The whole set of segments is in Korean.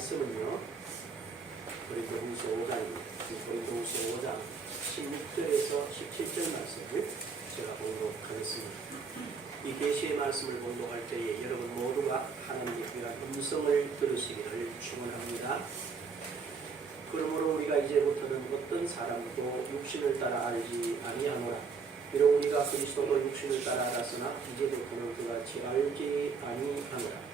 말씀은요, 고린도후서 5장입니다. 고린도후서 5장 16절에서 17절 말씀을 제가 봉독하겠습니다. 이 계시의 말씀을 봉독할 때에 여러분 모두가 하나님의 귀한 음성을 들으시기를 축원합니다. 그러므로 우리가 이제부터는 어떤 사람도 육신을 따라 알지 아니하노라. 비록 우리가 그리스도도 육신을 따라 알았으나 이제부터는 그같이 알지 아니하노라.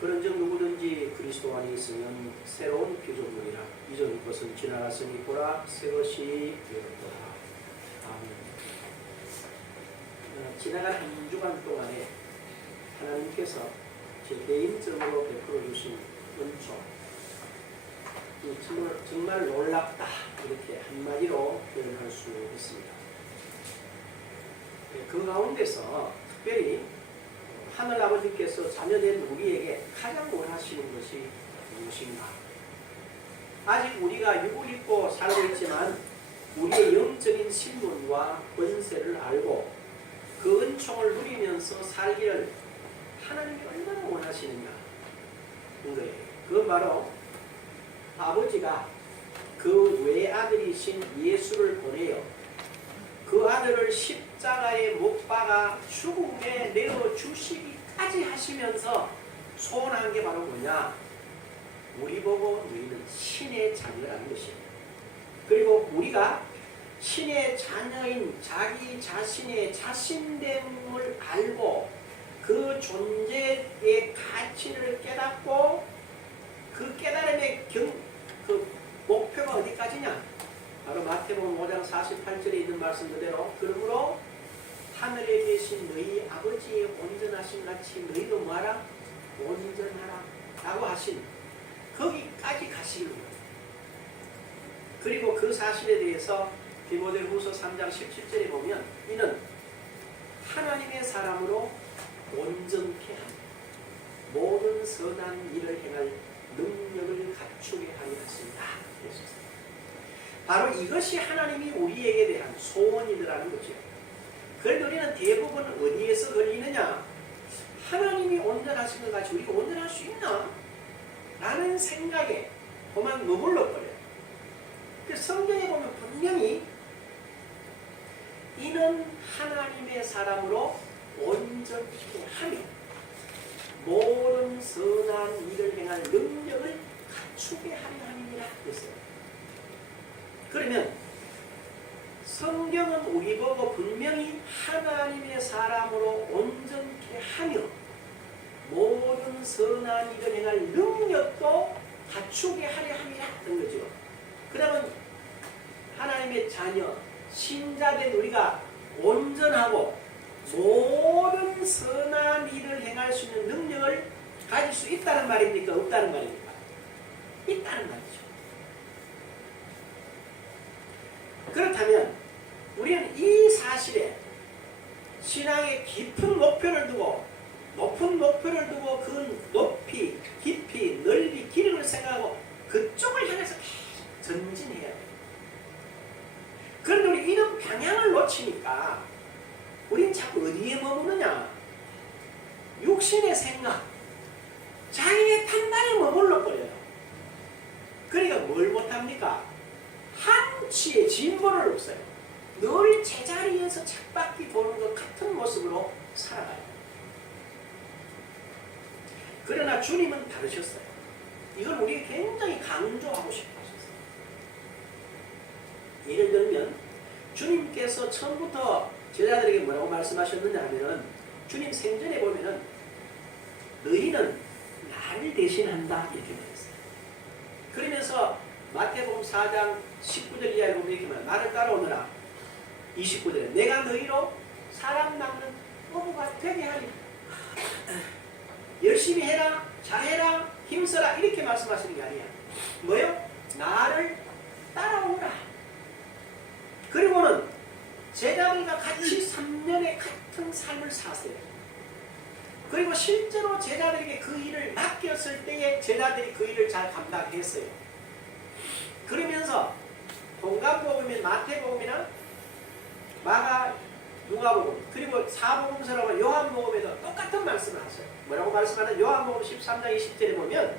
그런즉 누구든지 그리스도 안에 있으면 새로운 피조물이라. 이전 것은 지나갔으니 보라 새 것이 되었도다. 아멘. 지나간 한 주간 동안에 하나님께서 제 개인적으로 베풀어 주신 은총, 정말 놀랍다, 이렇게 한마디로 표현할 수 있습니다. 그 가운데서 특별히 하늘아버지께서 자녀된 우리에게 가장 원하시는 것이 무엇인가? 아직 우리가 육을 입고 살고 있지만 우리의 영적인 신분과 권세를 알고 그 은총을 누리면서 살기를 하나님이 얼마나 원하시느냐 인 거예요. 그건 바로 아버지가 그 외아들이신 예수를 보내어 그 아들을 십자가에 못 박아 죽음에 내어주시기까지 하시면서 소원한 게 바로 뭐냐? 우리 보고 너희는 신의 자녀라는 것이에요. 그리고 우리가 신의 자녀인 자기 자신의 자신됨을 알고 그 존재의 가치를 깨닫고 그 깨달음의 그 목표가 어디까지냐? 바로 마태복음 5장 48절에 있는 말씀 그대로 그러므로 하늘에 계신 너희 아버지의 온전하신 같이 너희도 뭐하라? 온전하라 라고 하신 거기까지 가시길 원해요. 그리고 그 사실에 대해서 디모데후서 3장 17절에 보면 이는 하나님의 사람으로 온전케 하며 모든 선한 일을 행할 능력을 갖추게 하려 했습니다. 바로 이것이 하나님이 우리에게 대한 소원이라는 거죠. 그런데 우리는 대부분 어디에서 걸리느냐? 하나님이 온전하신 것 같이 우리가 온전할 수 있나? 라는 생각에 그만 머물러 버려요. 성경에 보면 분명히 이는 하나님의 사람으로 온전케 하며 모든 선한 일을 행할 능력을 갖추게 하려 함이니라 했어요. 그러면 성경은 우리 보고 분명히 하나님의 사람으로 온전케 하며 모든 선한 일을 행할 능력도 갖추게 하려 함이라 했던 거죠. 그러면 하나님의 자녀, 신자된 우리가 온전하고 모든 선한 일을 행할 수 있는 능력을 가질 수 있다는 말입니까? 없다는 말입니까? 있다는 말이죠. 그렇다면 우리는 이 사실에 신앙의 깊은 목표를 두고 높은 목표를 두고 그 높이, 깊이, 넓이, 길이를 생각하고 그쪽을 향해서 계속 전진해야 돼요. 그런데 우리 이런 방향을 놓치니까 우린 자꾸 어디에 머무느냐? 육신의 생각, 자기의 판단에 머물러 버려요. 그러니까 뭘 못합니까? 한치의 진보를 없어요. 늘 제자리에서 쳇바퀴 도는 것 같은 모습으로 살아가요. 그러나 주님은 다르셨어요. 이걸 우리가 굉장히 강조하고 싶어 하셨어요. 예를 들면 주님께서 처음부터 제자들에게 뭐라고 말씀하셨느냐 하면 주님 생전에 보면은 너희는 나를 대신한다 이렇게 말했어요. 그러면서 마태복음 4장 19절 이하에 보면 이렇게 말해요. 나를 따라오너라. 29절에 내가 너희로 사람 낚는 어부가 되게 하리라. 열심히 해라, 잘해라, 힘써라 이렇게 말씀하시는 게 아니야. 뭐요? 나를 따라오라. 그리고는 제자들과 같이 3년의 같은 삶을 사세요. 그리고 실제로 제자들에게 그 일을 맡겼을 때에 제자들이 그 일을 잘 감당했어요. 그러면서 동감복음인 마태복음이나 마가, 누가복음 그리고 사복음서라고 요한복음에도 똑같은 말씀을 하세요. 뭐라고 말씀하는 요한복음 13장 20절에 보면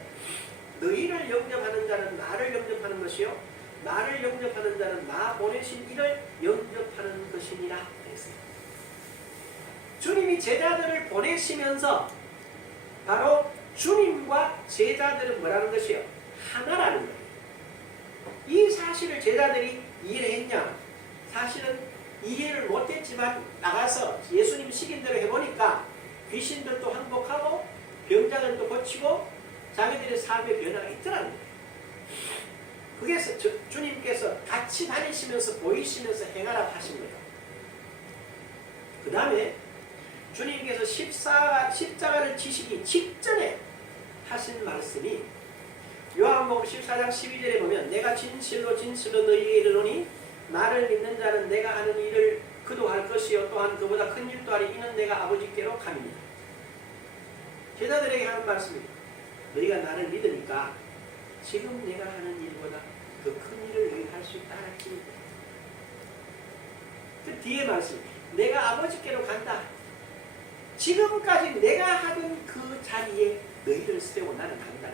너희를 영접하는 자는 나를 영접하는 것이요 나를 영접하는 자는 나 보내신 이를 영접하는 것이니라 했어요. 주님이 제자들을 보내시면서 바로 주님과 제자들은 뭐라는 것이요? 하나라는 거예요. 이 사실을 제자들이 이해를 했냐? 사실은 이해를 못했지만 나가서 예수님 시킨 대로 해보니까 귀신들도 항복하고 병자들도 고치고 자기들의 삶의 변화가 있더라는 거예요. 그게 주님께서 같이 다니시면서 보이시면서 행하라고 하신 거예요. 그 다음에 주님께서 십자가를 지시기 직전에 하신 말씀이 요한복음 14장 12절에 보면 내가 진실로 진실로 너희에게 이르노니 나를 믿는 자는 내가 하는 일을 그도 할 것이요 또한 그보다 큰 일도 하리 이는 내가 아버지께로 감이니라. 제자들에게 하는 말씀입니다. 너희가 나를 믿으니까 지금 내가 하는 일보다 그 큰 일을 너희가 할 수 있다 하는 그 뒤에 말씀 내가 아버지께로 간다. 지금까지 내가 하던 그 자리에 너희를 세우고 나는 간다.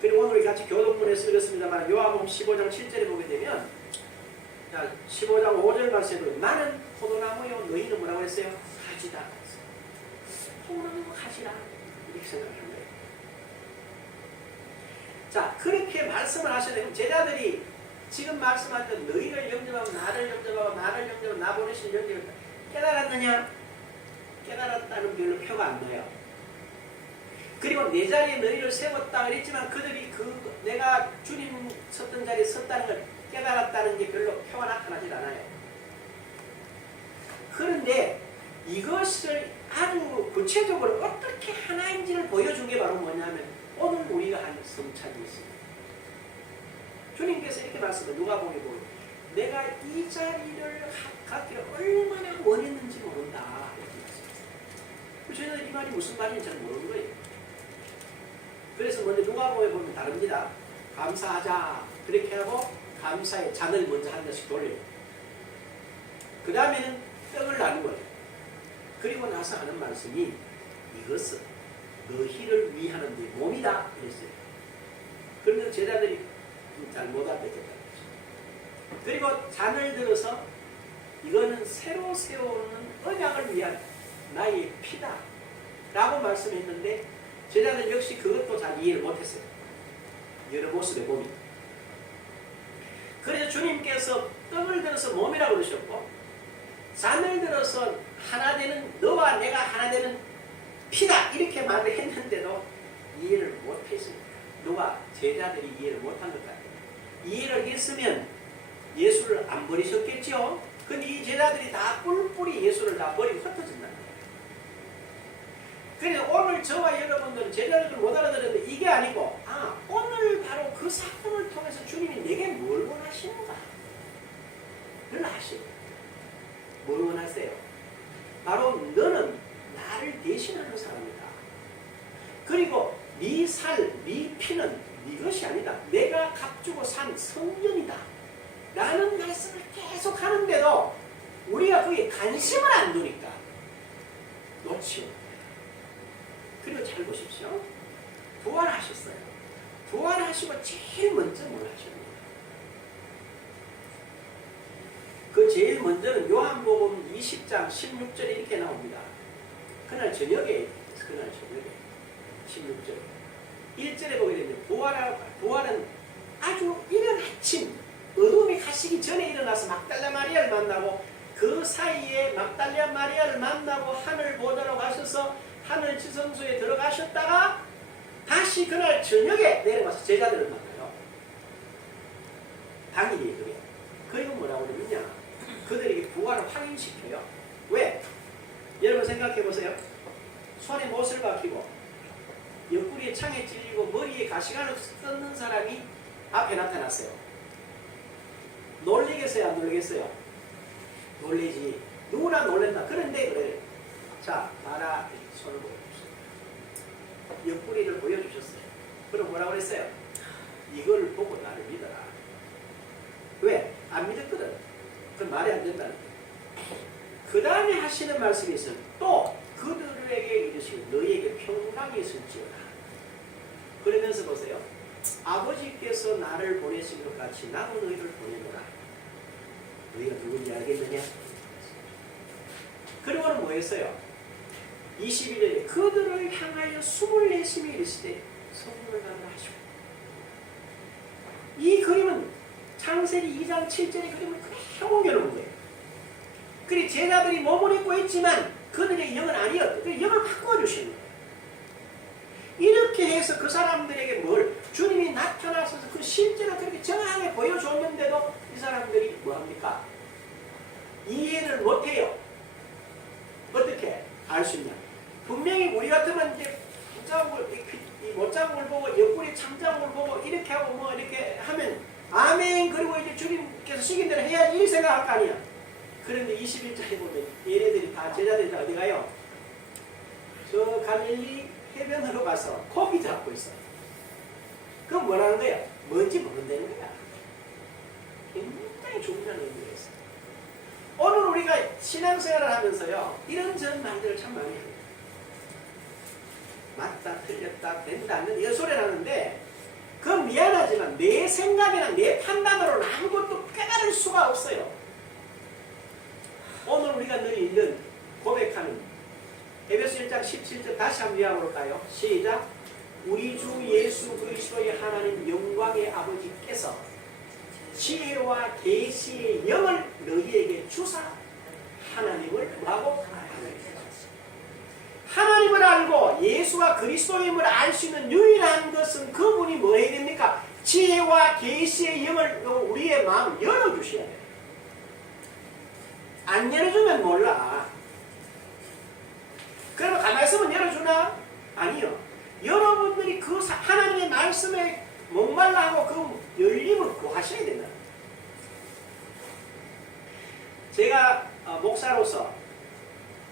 그리고 오늘 우리 같이 교동문에서 읽었습니다만 요한복음 15장 7절에 보게 되면 15장 5절 말씀에 나는 포도나무요 너희는 뭐라고 했어요? 가지다. 포도나무 가지라 이렇게 생각을 한 거예요. 자 그렇게 말씀을 하시는 제자들이 지금 말씀하셨던 너희를 영접하고 나를 영접하고 나를 영접하고 나 보내신 영접을 깨달았느냐? 깨달았다는 별로 표가 안 나요. 그리고 내 자리에 너희를 세웠다 그랬지만 그들이 내가 주님 섰던 자리에 섰다는 걸 깨달았다는 게 별로 표가 나타나질 않아요. 그런데 이것을 아주 구체적으로 어떻게 하나인지를 보여준 게 바로 뭐냐면 오늘 우리가 하는 성찬이 있습니다. 주님께서 이렇게 말씀해 누가복음에 보면 내가 이 자리를 갖기를 얼마나 원했는지 모른다. 이렇게 저희는 이 말이 무슨 말인지 잘 모르는 거예요. 그래서 먼저 누가복음에 보면 다릅니다. 감사하자 그렇게 하고 감사의 잔을 먼저 한 잔씩 돌려요. 그 다음에는 떡을 나눈 거예요. 그리고 나서 하는 말씀이 이것은 너희를 위하는 네 몸이다 그랬어요. 그런데 제자들이 잘 못 알아듣겠다. 그리고 잔을 들어서 이거는 새로 세우는 언약을 위한 나의 피다 라고 말씀했는데 제자들 역시 그것도 잘 이해를 못했어요. 여러 모습의 몸이. 그래서 주님께서 떡을 들어서 몸이라고 그러셨고 잔을 들어서 하나 되는 너와 내가 하나 되는 피다 이렇게 말을 했는데도 이해를 못했습니다. 누가? 제자들이 이해를 못한 것 같아요. 이해를 했으면 예수를 안 버리셨겠죠? 근데 이 제자들이 다 뿔뿔이 예수를 다 버리고 흩어진다는 거예요. 그래서 오늘 저와 여러분들은 제자들을 못 알아들었는데 이게 아니고 오늘 바로 그 사건을 통해서 주님이 내게 뭘 원하시는가? 를 아시고 뭘 원하세요? 바로 너는 나를 대신하는 사람이다. 그리고 네 살, 네 피는 네 것이 아니다. 내가 값주고 산 성전이다. 라는 말씀을 계속 하는데도 우리가 거기에 관심을 안 두니까 놓치고 그리고 잘 보십시오. 부활하셨어요. 부활하시고 제일 먼저 뭘 하셨는가? 그 제일 먼저는 요한복음 20장 16절에 이렇게 나옵니다. 그날 저녁에 16절 1절에 보게 되면 부활은 아주 이른 아침 어둠이 가시기 전에 일어나서 막달라 마리아를 만나고 그 사이에 막달라 마리아를 만나고 하늘 보좌로 가셔서 하늘 지성소에 들어가셨다가 다시 그날 저녁에 내려와서 제자들을 만나요. 당일이에요. 그게. 그리고 뭐라고 그러느냐? 그들에게 부활을 확인시켜요. 왜? 여러분 생각해 보세요. 손에 못을 박히고 옆구리에 창에 찔리고 머리에 가시관을 썼는 사람이 앞에 나타났어요. 놀리겠어요? 안 놀리겠어요? 놀리지. 누구나 놀란다. 그런데 그래. 자, 봐라. 손을 보여주셨어요. 옆구리를 보여주셨어요. 그럼 뭐라고 그랬어요? 이걸 보고 나를 믿어라. 왜? 안 믿었거든. 그건 말이 안 된다는 거예요. 그 다음에 하시는 말씀이 있어요. 또 그들에게 주시고 너희에게 평강이 있을지어다. 그러면서 보세요. 아버지께서 나를 보내신 것 같이 나도 너희를 보내노라. 너희가 누군지 알겠느냐? 그리고는 뭐 했어요? 21절에 그들을 향하여 숨을 내쉬며 이르시되 성령을 받으라 하시고. 이 그림은 창세기 2장 7절의 그림을 그대로 옮겨놓은 거예요. 그리 제자들이 몸을 입고 있지만 그들의 영은 아니었대. 그 영을 바꿔주시는 거예요. 이렇게 해서 그 사람들에게 뭘 주님이 나타나셔서 그 실제로 그렇게 정확하게 보여줬는데도 이 사람들이 뭐합니까? 이해를 못해요. 어떻게 알 수 있냐? 분명히 우리 같으면 이제 못자국을 보고 옆구리 창자국을 보고 이렇게 하고 뭐 이렇게 하면 아멘 그리고 이제 주님께서 시킨 대로 해야지 이 생각할 거 아니야. 그런데 21절에 보면 얘네들이 다 제자들이 다 어디 가요? 저 갈릴리 해변으로 가서 고기 잡고 있어요. 그럼 뭐라는 거야? 뭔지 모른다는 거야. 굉장히 중요한 의미가 있어요. 오늘 우리가 신앙생활을 하면서요 이런저런 말들을 참 많이 합니다. 맞다 틀렸다 된다 안 된다 이런 소리를 하는데 그건 미안하지만 내 생각이나 내 판단으로는 아무것도 깨달을 수가 없어요. 오늘 우리가 늘 읽는 고백하는 에베소 1장 17절 다시 한번 읽어볼까요? 시작. 우리 주 예수 그리스도의 하나님 영광의 아버지께서 지혜와 계시의 영을 너희에게 주사 하나님을 뭐하고? 하나님을 알고 예수가 그리스도임을 알 수 있는 유일한 것은 그분이 뭐 해야 됩니까? 지혜와 계시의 영을 우리의 마음을 열어주셔야 돼요. 안 열어주면 몰라. 그러면 가만히 있으면 열어주나? 아니요. 여러분들이 그 하나님의 말씀에 목말라하고 그 열림을 구하셔야 된다. 제가 목사로서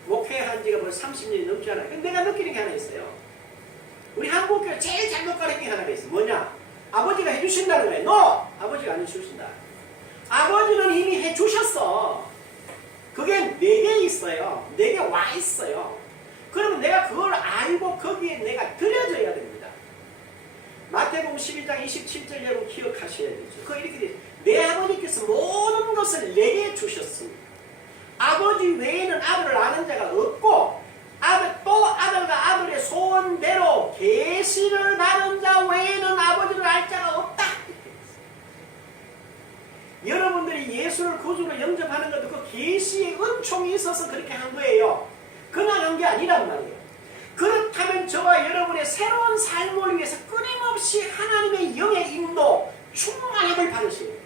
목회한 지가 벌써 30년이 넘지 않아요. 근데 내가 느끼는 게 하나 있어요. 우리 한국교회 제일 잘못 가르친 게 하나가 있어. 뭐냐? 아버지가 해주신다는 거예요. No! 아버지가 안 해주신다. 아버지는 이미 해주셨어. 그게 내게 있어요. 내게 와 있어요. 그러면 내가 그걸 알고 거기에 내가 들여져야 됩니다. 마태복음 11장 27절 여러분 기억하셔야 되죠. 그 이렇게 되죠. 내 아버지께서 모든 것을 내게 주셨습니다. 아버지 외에는 아들을 아는 자가 없고 또 아들과 아들의 소원대로 계시를 받은 자 외에는 아버지를 알 자가 없다. 여러분들이 예수를 구주로 영접하는 것도 그 계시의 은총이 있어서 그렇게 한 거예요. 그냥 한 게 아니란 말이에요. 그렇다면 저와 여러분의 새로운 삶을 위해서 끊임없이 하나님의 영의 인도, 충만함을 받으셔야 돼요.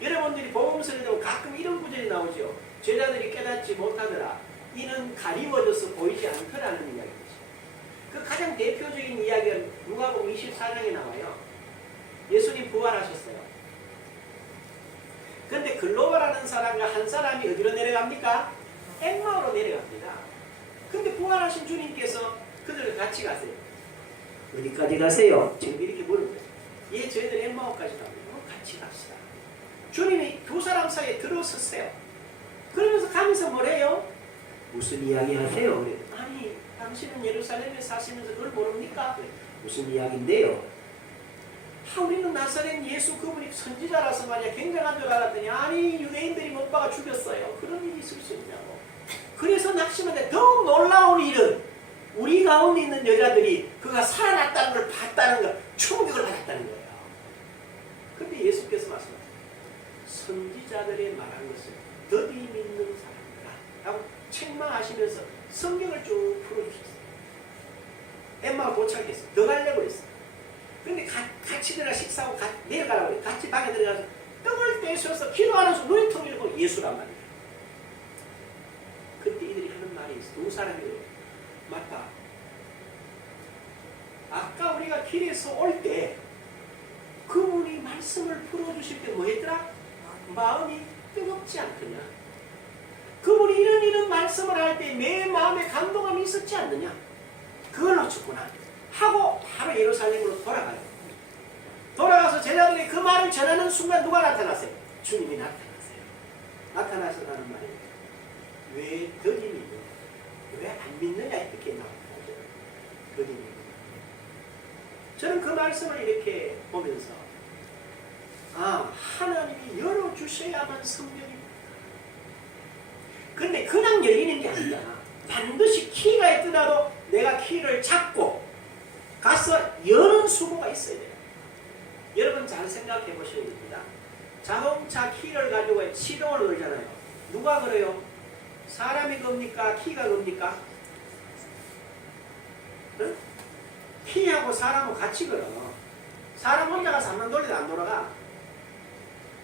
여러분들이 복음서를 보면 가끔 이런 구절이 나오죠. 제자들이 깨닫지 못하더라. 이는 가리워져서 보이지 않더라는 이야기죠. 그 가장 대표적인 이야기가 누가복음 24장에 나와요. 예수님 부활하셨어요. 그런데 글로바라는 사람과 한 사람이 어디로 내려갑니까? 엠마오로 내려갑니다. 근데 부활하신 주님께서 그들과 같이 가세요. 어디까지 가세요? 지금 이렇게 물어보요. 예, 저희들 엠마오까지 갑니다. 같이 갑시다. 주님이 두 사람 사이에 들어섰어요. 그러면서 가면서 뭐래요? 무슨 이야기 하세요? 그래. 아니, 당신은 예루살렘에 사시면서 그걸 모릅니까? 그래. 무슨 이야기인데요? 우리는 나사렛 예수 그분이 선지자라서 말이야 굉장한 줄 알았더니 아니 유대인들이 못 박아 죽였어요. 그런 일이 있을 수 있냐고. 그래서 낙심한데 더욱 놀라운 일은 우리 가운데 있는 여자들이 그가 살아났다는 걸 봤다는 걸 충격을 받았다는 거예요. 그런데 예수께서 말씀하셨어요. 선지자들의 말한 것을 더디 믿는 사람이라 라고 책망하시면서 성경을 쭉 풀어주셨어요. 엠마가 도착했어요. 더 가려고 했어요. 근데 같이 들어가 식사하고 내려가라고 그래. 같이 방에 들어가서 떡을 떼셔서 기도하는 순간 눈이 텅 열고 예수란 말이에요. 그때 이들이 하는 말이 있어. 두 사람이 맞다. 아까 우리가 길에서 올 때 그분이 말씀을 풀어주실 때 뭐 했더라? 마음이 뜨겁지 않느냐. 그분이 이런 말씀을 할 때 내 마음에 감동함이 있었지 않느냐. 그걸 놓쳤구나 하고 바로 예루살렘으로 돌아가요. 돌아가서 제자들이 그 말을 전하는 순간 누가 나타났어요? 주님이 나타났어요. 나타나서 하는 말이에요. 왜 더디니? 왜 안 믿느냐 이렇게 나옵니다. 저는 그 말씀을 이렇게 보면서 하나님이 열어주셔야만 성경입니다. 근데 그냥 열리는 게 아니라 반드시 키가 있더라도 내가 키를 잡고 가서 여는 수고가 있어야 돼요. 여러분 잘 생각해 보셔야 됩니다. 자동차 키를 가지고 시동을 걸잖아요. 누가 걸어요? 사람이 겁니까? 키가 겁니까? 응? 키하고 사람하고 같이 걸어. 사람 혼자 가서 한번 돌려도 안 돌아가.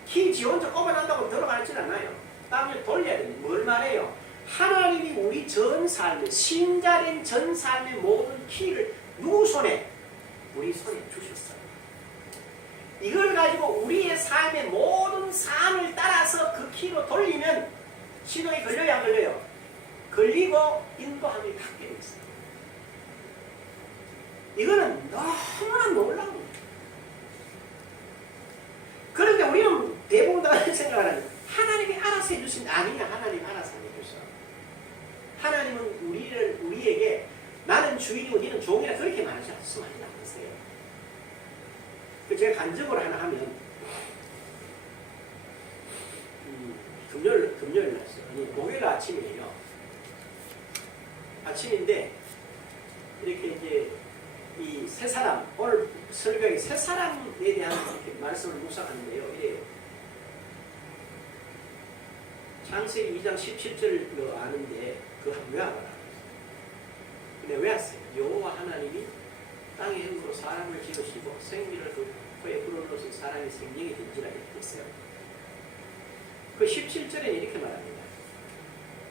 키 지 혼자 꼽아난다고 들어가진 않아요. 다음에 돌려야 됩니다. 뭘 말해요? 하나님이 우리 전 삶의, 신자된 전 삶의 모든 키를 누구 손에? 우리 손에 주셨어요. 이걸 가지고 우리의 삶의 모든 삶을 따라서 그 키로 돌리면 시동이 걸려요, 안 걸려요? 걸리고 인도함이 바뀌게 있어요. 이거는 너무나 놀라운 거예요. 그런데 우리는 대부분 다 생각을 하는 하나님이 알아서 해주신 아니야. 하나님 알아서 안 해주셔. 하나님은 우리에게 나는 주인이고 너는 종이라 그렇게 말씀하지 않으세요. 제가 간증을 하나 하면 금요일 날이죠. 목요일 아침이에요. 아침인데 이렇게 이제 이 세 사람, 오늘 설교에 세 사람에 대한 이렇게 말씀을 묵상하는데요. 이래요. 창세기 2장 17절을 아는데 그거 한번 외워봐라. 근데 외웠어요. 여호와 하나님이 땅의 힘으로 사람을 지으시고 생기를 그 코에 불어넣으신 사람이 생명이 된지라 이렇게 했어요. 그 17절에 이렇게 말합니다.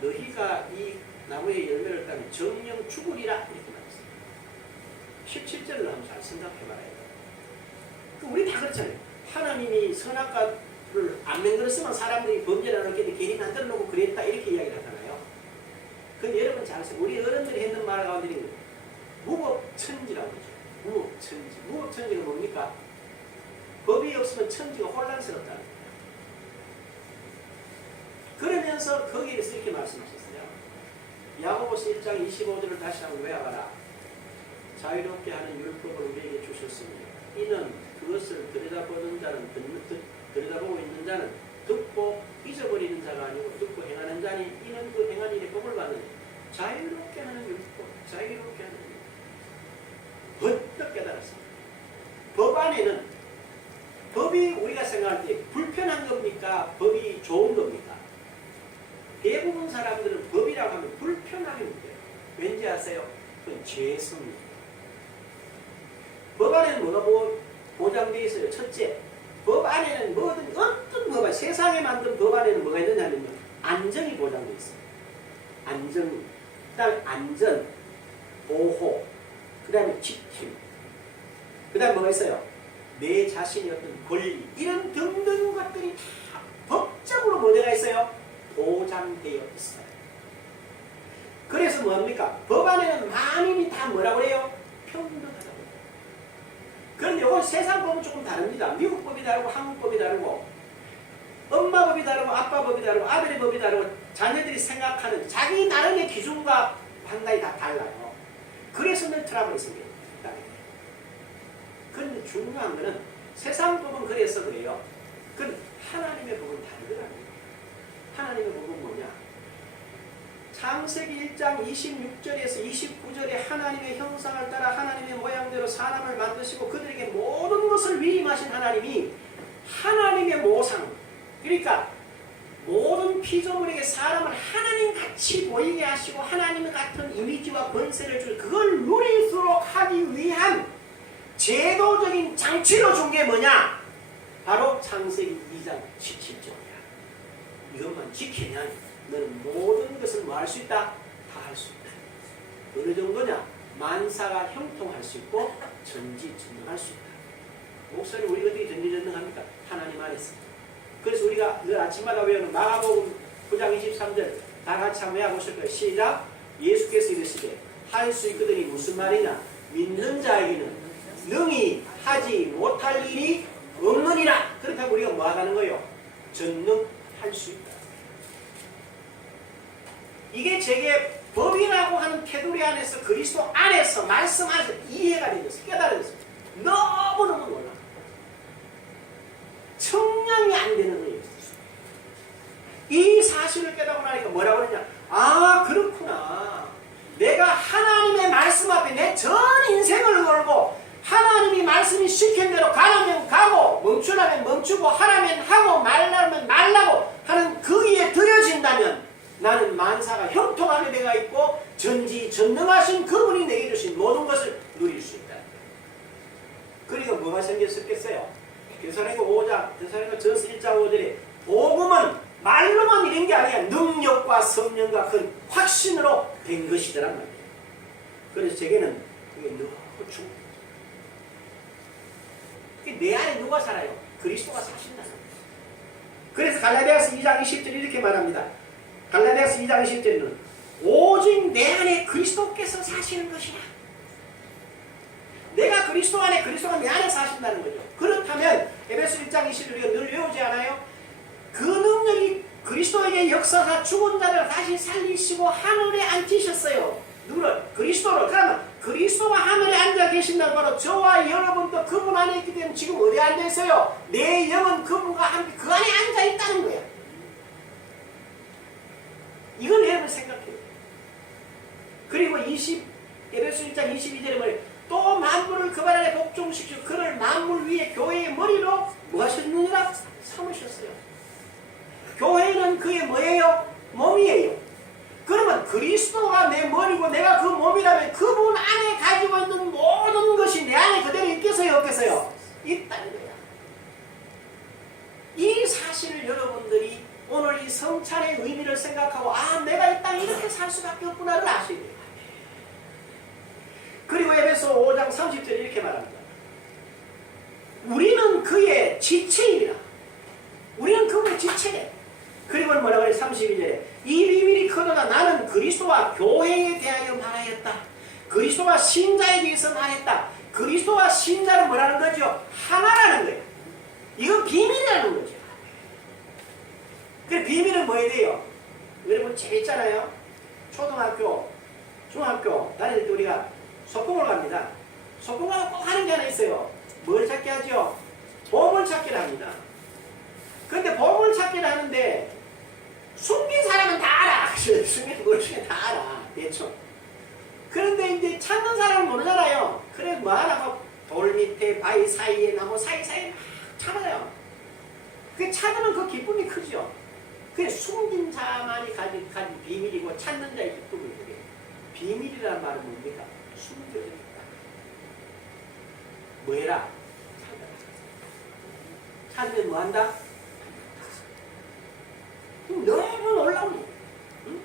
너희가 이 나무의 열매를 따면 정령 죽으리라 이렇게 말했어요. 17절을 한번 잘 생각해봐야 돼요. 우리 다 그렇잖아요. 하나님이 선악과를 안 만들었으면 사람들이 범죄를 안 했겠는데 괜히 만들어 놓고 그랬다 이렇게 이야기를 하잖아요. 근데 여러분 잘 아세요. 우리 어른들이 했는 말 가운데 무법천지라고 하죠. 무법천지. 무법천지가 뭡니까? 법이 없으면 천지가 혼란스럽다는 거예요. 그러면서 거기에서 이렇게 말씀하셨어요. 야고보서 1장 25절을 다시 한번 외워봐라. 자유롭게 하는 율법을 우리에게 주셨으니 이는 그것을 들여다보는 자는 들여다보고 있는 자는 듣고 잊어버리는 자가 아니고 듣고 행하는 자니 이는 그 행한 일에 복을 받는 자유롭게 하는 율법, 자유롭게 하는 율법. 번뜩 깨달았습니다. 법 안에는 법이 우리가 생각할 때 불편한 겁니까? 법이 좋은 겁니까? 대부분 사람들은 법이라고 하면 불편함이 느껴요. 왠지 아세요? 그건 죄성입니다. 법 안에는 뭐가 보장되어 있어요? 첫째, 법 안에는 뭐든 어떤 법, 세상에 만든 법 안에는 뭐가 있느냐면요. 안정이 보장되어 있어요. 안정, 그 다음에 안전, 보호, 그 다음에 지킴, 그 다음에 뭐가 있어요? 내 자신의 어떤 권리, 이런 등등 것들이 다 법적으로 뭐가 있어요? 보장되어 있어요. 그래서 뭐합니까? 법 안에는 만인이 다 뭐라고 해요? 평등하다고. 그런데 이건 세상 법은 조금 다릅니다. 미국 법이 다르고 한국 법이 다르고 엄마 법이 다르고 아빠 법이 다르고 아들의 법이 다르고 자녀들이 생각하는 자기 나름의 기준과 판단이 다 달라요. 그래서 늘 트러블이 생겨요. 그런데 중요한 것은 세상 법은 그래서 그래요. 그건 하나님의 법은 다르더라고요. 하나님의 법은 뭐냐? 창세기 1장 26절에서 29절에 하나님의 형상을 따라 하나님의 모양대로 사람을 만드시고 그들에게 모든 것을 위임하신 하나님이 하나님의 모상, 그러니까 모든 피조물에게 사람을 하나님같이 보이게 하시고 하나님 같은 이미지와 권세를 주고 그걸 누리도록 하기 위한 제도적인 장치로 준 게 뭐냐? 바로 창세기 2장 17절이야. 이것만 지키면 너는 모든 것을 뭐 할 수 있다? 다 할 수 있다. 어느 정도냐? 만사가 형통할 수 있고 전지전능할 수 있다. 목사님 우리가 어떻게 전지전능합니까? 하나님 안에서. 그래서 우리가 늘 아침마다 외우는 마가복음 9장 23절 다 같이 한번 외워보실 거예요. 시작! 예수께서 이르시되 할 수 있거든이 무슨 말이냐? 믿는 자에게는 능히 하지 못할 일이 없느니라. 그렇다고 우리가 뭐 하는 거예요? 전능할 수 있다. 이게 제게 법이라고 하는 테두리 안에서 그리스도 안에서 말씀 안에서 이해가 되었어. 깨달아졌어. 너무너무 놀라. 청량이 안 되는 거예요. 이 사실을 깨닫고 나니까 뭐라고 그러냐. 아 그렇구나. 내가 하나님의 말씀 앞에 내 전 인생을 걸고 하나님이 말씀이 시킨 대로 가라면 가고 멈추라면 멈추고 하라면 하고 말라면 말라고 하는 거기에 들여진다면 나는 만사가 형통하게 되어 있고 전지전능하신 그분이 내게 주신 모든 것을 누릴 수 있다. 그러니까 뭐가 생겼었겠어요? 데살로니가 5장, 데살로니가 전서 1장 5절에 복음은 말로만 이런 게 아니야. 능력과 성령과 큰 확신으로 된 것이더란 말이에요. 그래서 제게는 그게 너무 중요해요. 내 안에 누가 살아요? 그리스도가 사신다는 거예요. 그래서 갈라디아서 2장 20절 이렇게 말합니다. 갈라디아서 2장 20절에는 오직 내 안에 그리스도께서 사시는 것이라. 내가 그리스도 안에 그리스도가 내 안에 사신다는 거죠. 그렇다면 에베소 1장 20절 우리가 늘 외우지 않아요? 그 능력이 그리스도에게 역사가 죽은 자를 다시 살리시고 하늘에 앉히셨어요. 누구를? 그리스도를. 그러면 그리스도가 하늘에 앉아 계신다는 바로 저와 여러분도 그분 안에 있기 때문에 지금 어디에 앉아 있어요? 내 영은 그분과 함께 그 안에 앉아 있다는 거야. 이건 여러분 생각해요. 그리고 에베소 1장 22절에 뭐예요? 또 만물을 그 발 아래 복종시키고 그를 만물 위에 교회의 머리로 뭐 하셨느니라? 삼으셨어요. 교회는 그의 뭐예요? 몸이에요. 그러면 그리스도가 내 머리고 내가 그 몸이라면 그분 안에 가지고 있는 모든 것이 내 안에 그대로 있겠어요? 없겠어요? 있다는 거야. 이 사실을 여러분들이 오늘 이 성찬의 의미를 생각하고 아 내가 이 땅에 이렇게 살 수밖에 없구나를 아셔야 돼요. 그리고 에베소 5장 30절에 이렇게 말합니다. 우리는 그의 지체이라. 우리는 그분의 지체래. 그리고 뭐라고 그래? 32절에 이 비밀이 크도다 나는 그리스도와 교회에 대하여 말하였다. 그리스도와 신자에 대해서 말했다. 그리스도와 신자는 뭐라는 거죠? 하나라는 거예요. 이건 비밀이라는 거죠. 그 비밀은 뭐에 대해요? 여러분 재밌잖아요. 초등학교, 중학교 다닐 때 우리가 소풍을 갑니다. 소풍 가면 꼭 하는 게 하나 있어요. 뭘 찾기 하죠? 보물찾기를 합니다. 근데 보물찾기를 하는데 숨긴 사람은 다 알아. 숨긴 걸 중에 다 알아. 대충. 그런데 이제 찾는 사람은 모르잖아요. 그래 뭐 하나 돌 밑에 바위 사이에 나무 사이사이에 막 찾아요. 그 찾으면 그 기쁨이 크죠. 그게 숨긴 자만이 가진 비밀이고 찾는 자의 기쁨이 그게. 비밀이라는 말은 뭡니까? 숨겨져 있다. 뭐해라? 찾으면 뭐한다? 너무 놀라운 거예요. 응?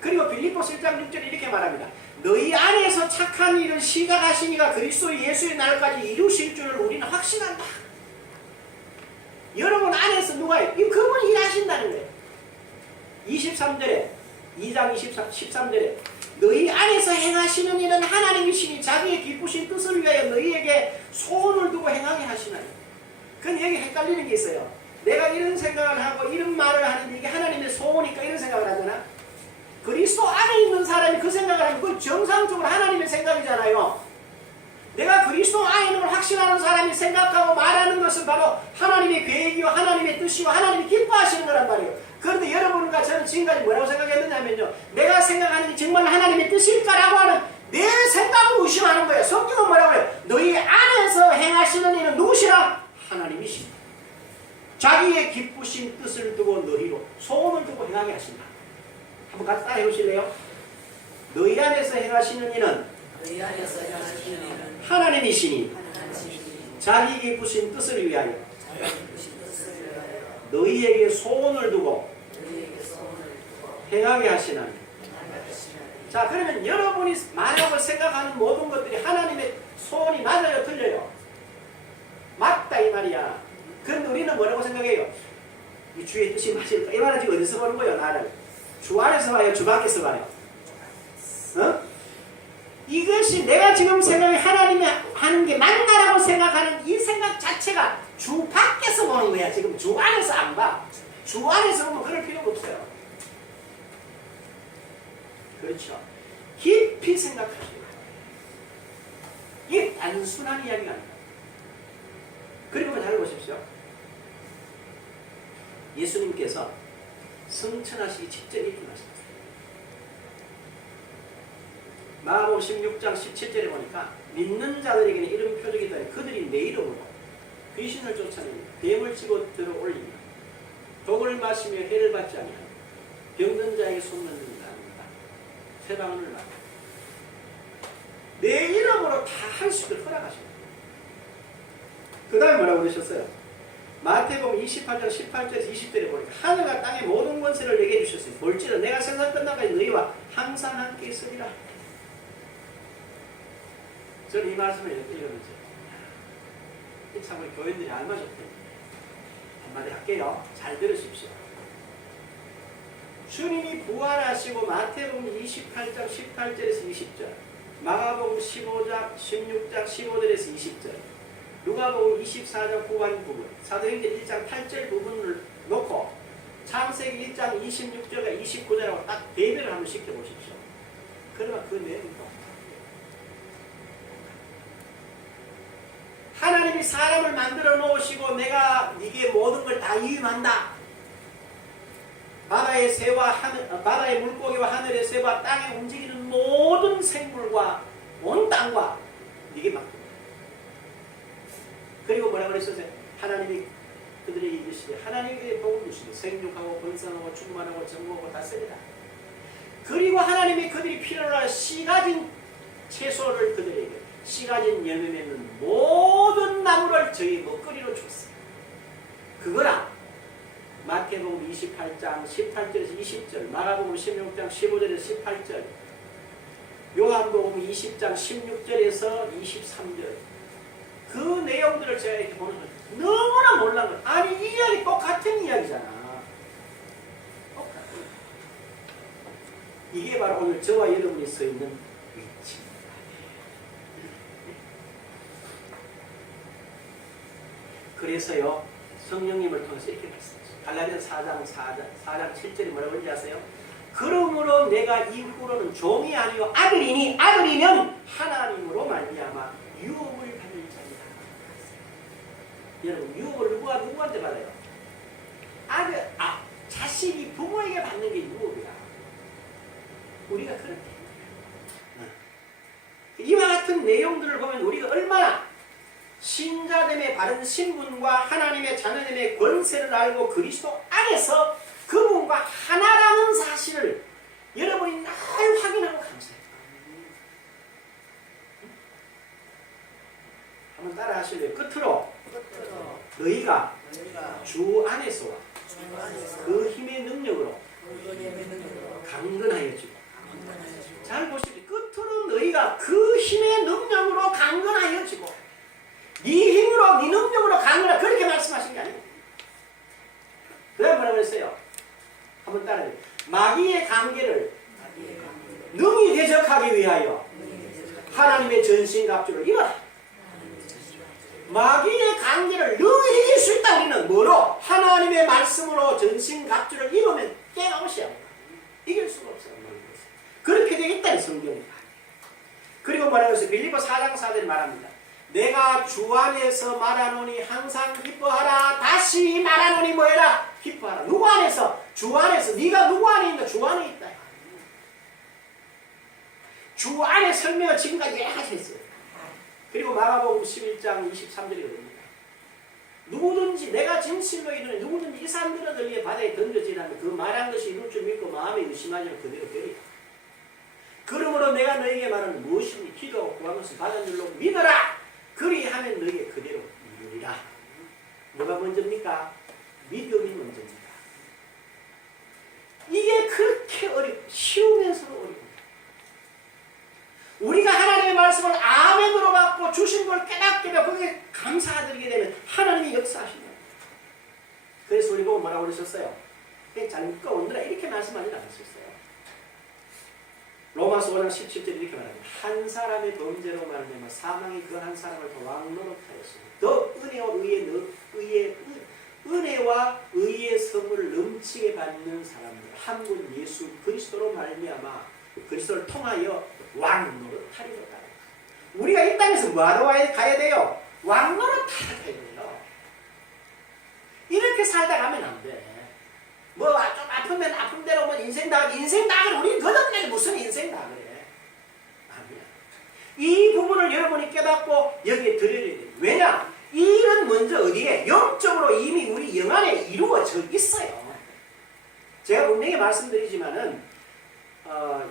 그리고 빌립보서 1장 6절에 이렇게 말합니다. 너희 안에서 착한 일을 시작하시니가 그리스도 예수의 날까지 이루실 줄을 우리는 확신한다. 여러분 안에서 누가 해요? 그분이 일하신다는 거예요. 23절에 2장 13절에 너희 안에서 행하시는 일은 하나님이시니 자기의 기쁘신 뜻을 위하여 너희에게 소원을 두고 행하게 하시나니. 근데 여기 헷갈리는 게 있어요. 내가 이런 생각을 하고 이런 말을 하는데 이게 하나님의 소원이니까 이런 생각을 하잖아. 그리스도 안에 있는 사람이 그 생각을 하면 그건 정상적으로 하나님의 생각이잖아요. 내가 그리스도 안에 있는 걸 확신하는 사람이 생각하고 말하는 것은 바로 하나님의 계획이요 하나님의 뜻이요 하나님이 기뻐하시는 거란 말이에요. 그런데 여러분과 저는 지금까지 뭐라고 생각했느냐면요. 내가 생각하는 게 정말 하나님의 뜻일까라고 하는 내 생각을 의심하는 거예요. 성경은 뭐라고 해요? 너희 안에서 행하시는 일은 누구시라? 하나님이시다. 자기의 기쁘신 뜻을 두고 너희로 소원을 두고 행하게 하신다. 한번 같이 따라 해보실래요? 너희 안에서 행하시는 일은 하나님이시니 자기 기쁘신 뜻을 위하여 너희에게 소원을 두고 행하게 하시나니. 자, 그러면 여러분이 말하고 생각하는 모든 것들이 하나님의 소원이 맞아요? 틀려요? 맞다 이 말이야. 그런데 우리는 뭐라고 생각해요? 이 주의 뜻이 맞을까? 이 말은 지금 어디서 보는 거예요? 나를 주 안에서 봐요? 주 밖에서 봐요? 어? 이것이 내가 지금 생각해 하나님이 하는 게 맞나라고 생각하는 이 생각 자체가 주 밖에서 보는 거야. 지금 주 안에서 안 봐. 주 안에서 보면 그럴 필요가 없어요. 그렇죠. 깊이 생각하셔야 돼요. 이게 단순한 이야기가 아닙니다. 그리고 잘 보십시오. 예수님께서 승천하시기 직전에 이렇게 말씀하셨어요. 마가복음 16장 17절에 보니까 믿는 자들에게는 이런 표적이 있다. 그들이 내 이름으로 귀신을 쫓아내며 뱀을 치고 들어올리며 독을 마시며 해를 받지 아니하며 병든 자에게 손을 듭니다. 세방을 말합니다. 내 이름으로 다 할 수 있도록 허락하십니다. 그 다음에 뭐라고 그러셨어요? 마태복음 28장 18절에서 20절에 보니까 하늘과 땅의 모든 권세를 내게 주셨으니 볼지라 내가 세상 끝날까지 너희와 항상 함께 있으리라. 저는 이 말씀을 이렇게 읽으면서 참 우리 교인들이 알맞았대요 한마디 할게요. 잘 들으십시오. 주님이 부활하시고 마태복음 28장 18절에서 20절, 마가복음 15장 16장 15절에서 20절, 누가복음 24장 후반 부분, 사도행전 1장 8절 부분을 놓고 창세기 1장 26절과 29절하고 딱 대비를 한번 시켜보십시오. 그러면 그 내용도 하나님이 사람을 만들어 놓으시고 내가 네게 모든 걸 다 위임한다. 바다의 새와 바다의 물고기와 하늘의 새와 땅에 움직이는 모든 생물과 온 땅과 네게 맡깁니다. 그리고 뭐라고 그랬었어요? 하나님이 그들에게 이르시되 하나님께 복을 주시되 생육하고 번성하고 충만하고 정복하고 다스리라. 그리고 하나님이 그들이 필요로 할 씨 가진 채소를 그들에게 씨 가진 열매 맺는 모든 나무를 저희 먹거리로 줬어요. 그거랑 마태복음 28장 18절에서 20절, 마가복음 16장 15절에서 18절, 요한복음 20장 16절에서 23절 그 내용들을 제가 이렇게 보는 거예요. 너무나 놀란 거예요. 아니 이 이야기 똑같은 이야기잖아. 똑같은. 이게 바로 오늘 저와 여러분이 서 있는 위치입니다. 그래서요 성령님을 통해서 이렇게 말씀하셨어요. 갈라디아서 4장 7절이 뭐라고 하는지 아세요? 그러므로 내가 이후로는 종이 아니요 아들이니 아들이면 하나님으로 말미암아 유업을 받는 자이다. 여러분 유업을 누구한테 받아요? 자식이 부모에게 받는 게 유업이야. 우리가 그렇게 이와 같은 내용들을 보면 우리가 얼마나 신자됨의 바른 신분과 하나님의 자녀됨의 권세를 알고 그리스도 안에서 그분과 하나라는 사실을 여러분이 늘 확인하고 감사해요. 한번 따라 하실래요? 끝으로 너희가 주 안에서와 그 힘의 능력으로 강건하여지고 잘 보십시오. 끝으로 너희가 그 힘의 능력으로 강건하여지고 네 힘으로 네 능력으로 강건하 그렇게 말씀하신 게 아니에요. 그 다음 뭐라고 했어요? 한번 따라해요. 마귀의 관계를 능히 대적하기 위하여 하나님의 전신갑주를 입어라. 마귀의 관계를 능히 이길 수 있다. 우리는 뭐로? 하나님의 말씀으로 전신갑주를 입으면 깨어오셔야 합니다. 이길 수가 없어요. 그렇게 되겠다는 성경입니다. 그리고 뭐라고 했어요? 빌립보 4장 4절에 말합니다. 내가 주 안에서 말하노니 항상 기뻐하라. 다시 말하노니 뭐해라? 기뻐하라. 누구 안에서? 주 안에서. 네가 누구 안에 있나? 주 안에 있다. 주 안에 설명을 지금까지 왜 하셨어요? 그리고 마가복음 11장 23절이거든요. 누구든지 내가 진실로 이르노니 누구든지 이 사람들은 너희의 바다에 던져지라면 그 말한 것이 이룰 줄 믿고 마음에 의심하지만 그대로 되리라. 그러므로 내가 너희에게 말하는 무엇이니 기도하고 구한 것을 받은 줄로 믿어라. 그리하면 너희에게 그대로 이루리라. 뭐가 먼저입니까? 믿음이 먼저입니다. 이게 그렇게 쉬우면서도 어렵습니다. 우리가 하나님의 말씀을 아멘으로 받고 주신 걸 깨닫게 되고 거기에 감사드리게 되면 하나님이 역사하신다. 그래서 우리 보고 뭐라고 그러셨어요? 잘 묶어온느라 이렇게 말씀하지 않으셨어요. 로마서 5장 17절 이렇게 말합니다. 한 사람의 범죄로 말미암아 사망이 그 한 사람을 더 왕노릇하였으니 더 은혜와 의의 선물을 넘치게 받는 사람들 한 분 예수 그리스도로 말미암아 그리스도를 통하여 왕 노릇하리로다. 우리가 이 땅에서 뭐하러 가야 돼요? 왕 노릇하러 가야 돼요. 이렇게 살다 가면 안 돼. 뭐 좀 아프면 아픈 대로 뭐 인생 나그래. 우리 거듭내기 무슨 인생 나그래. 아니야. 이 부분을 여러분이 깨닫고 여기에 들여야 돼요. 왜냐? 이 일은 먼저 어디에? 영적으로 이미 우리 영 안에 이루어져 있어요. 제가 분명히 말씀드리지만은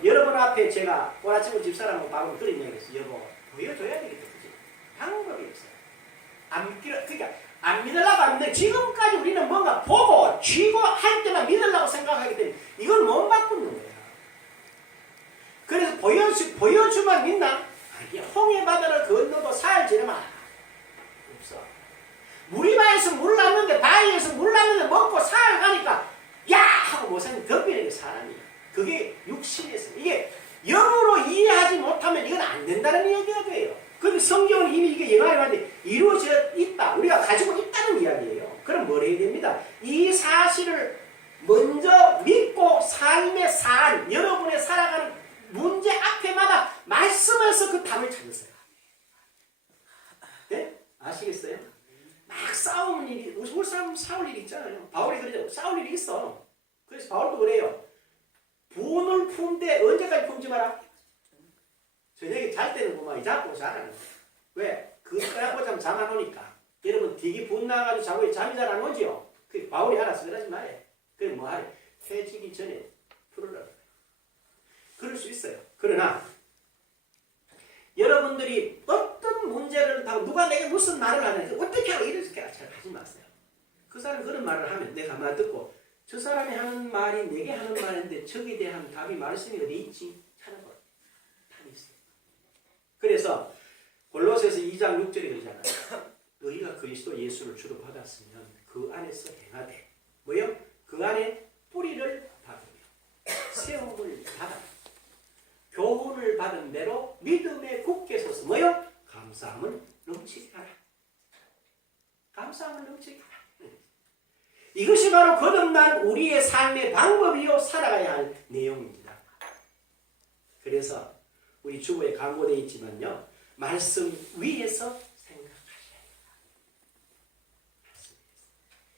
여러분 앞에 제가 오라치고 집사람하고 밥을 끓인 얘기했어요. 여보, 보여줘야 되겠다. 그치? 방법이 없어요. 그러니까 안 믿으려고 하는데 지금까지 우리는 뭔가 보고 쥐고 할 때만 믿으려고 생각하기 때문에 이걸 못 바꾸는 거야. 그래서 보여주만 믿나? 아니야. 홍해 바다를 건너도 사흘 지나면 없어. 무리바에서 물 났는데 바위에서 물 났는데 먹고 사흘 가니까 야! 하고 못사는 덤비는 게 사람이야. 그게 육신에서. 이게 영으로 이해하지 못하면 이건 안 된다는 얘기가 돼요. 그런데 성경은 이미 이게 영화에 이루어져 있다. 우리가 가지고 있다는 이야기예요. 그럼 뭘 해야 됩니다? 이 사실을 먼저 믿고 삶의 산, 여러분의 살아가는 문제 앞에마다 말씀에서 그 답을 찾으세요. 네? 아시겠어요? 막 싸우는 일이, 우리 사람 싸울 일이 있잖아요. 바울이 그러죠. 싸울 일이 있어. 그래서 바울도 그래요. 분을 푼데 언제까지 품지 마라? 저녁에 잘 때는 그만 잡고 자라는 거야. 왜? 그거하고 잠 안 오니까. 여러분 되게 분나가지고 자고 잠이 잘 안 오지요? 그 바울이 알아서 그러지 말아요. 그래 뭐 하래? 해지기 전에 풀으라. 그럴 수 있어요. 그러나 여러분들이 어떤 문제를 다 누가 내게 무슨 말을 하는지 어떻게 하고 이렇게 잘 하지 마세요. 그 사람이 그런 말을 하면 내가 가만히 듣고 저 사람이 하는 말이 내게 하는 말인데 저기에 대한 답이 말씀이 어디 있지? 찾아봐. 답이 있어요. 그래서 골로새서 2장 6절에 그러잖아요. 너희가 그리스도 예수를 주로 받았으면 그 안에서 행하되 뭐요? 그 안에 뿌리를 받으며 세움을 받아 교훈을 받은 대로 믿음에 굳게 서서 뭐요? 감사함을 넘치게 하라. 감사함을 넘치게 하라. 이것이 바로 거듭난 우리의 삶의 방법이요 살아가야 할 내용입니다. 그래서 우리 주보에 강조되어 있지만요. 말씀 위에서 생각하셔야 합니다.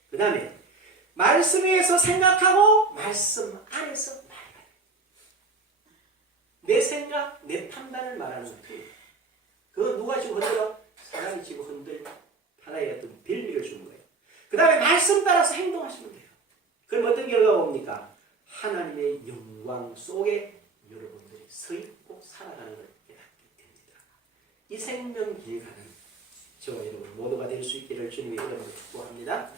그 다음에 말씀 위에서 생각하고 말씀 안에서 말해야 내 생각, 내 판단을 말하는 거예요. 그거 누가 지금 흔들어? 사람이 지금 흔들 하나의 어떤 빌미를 주는 거예요. 그 다음에 말씀 따라서 행동하시면 돼요. 그럼 어떤 결과가 옵니까? 하나님의 영광 속에 여러분들이 서 있고 살아가는 걸 깨닫게 됩니다. 이 생명 길가는 저와 여러분 모두가 될 수 있기를 주님의 이름으로 축복합니다.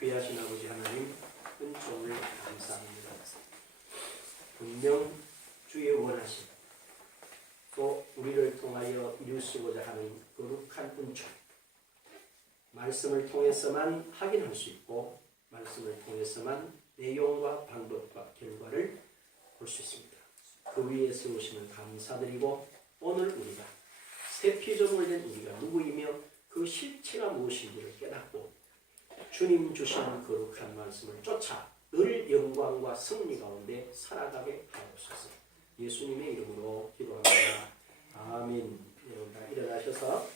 귀하신 아버지 하나님 은총을 감사합니다. 분명 주의 원하심 또 우리를 통하여 이루시고자 하는 거룩한 은총 말씀을 통해서만 확인할 수 있고 말씀을 통해서만 내용과 방법과 결과를 볼 수 있습니다. 그 위에 세우시면 감사드리고 오늘 우리가 새 피조물 된 우리가 누구이며 그 실체가 무엇인지를 깨닫고 주님 주시는 거룩한 말씀을 쫓아 늘 영광과 승리 가운데 살아가게 하옵소서. 예수님의 이름으로 기도합니다. 아멘. 여러분 다 일어나셔서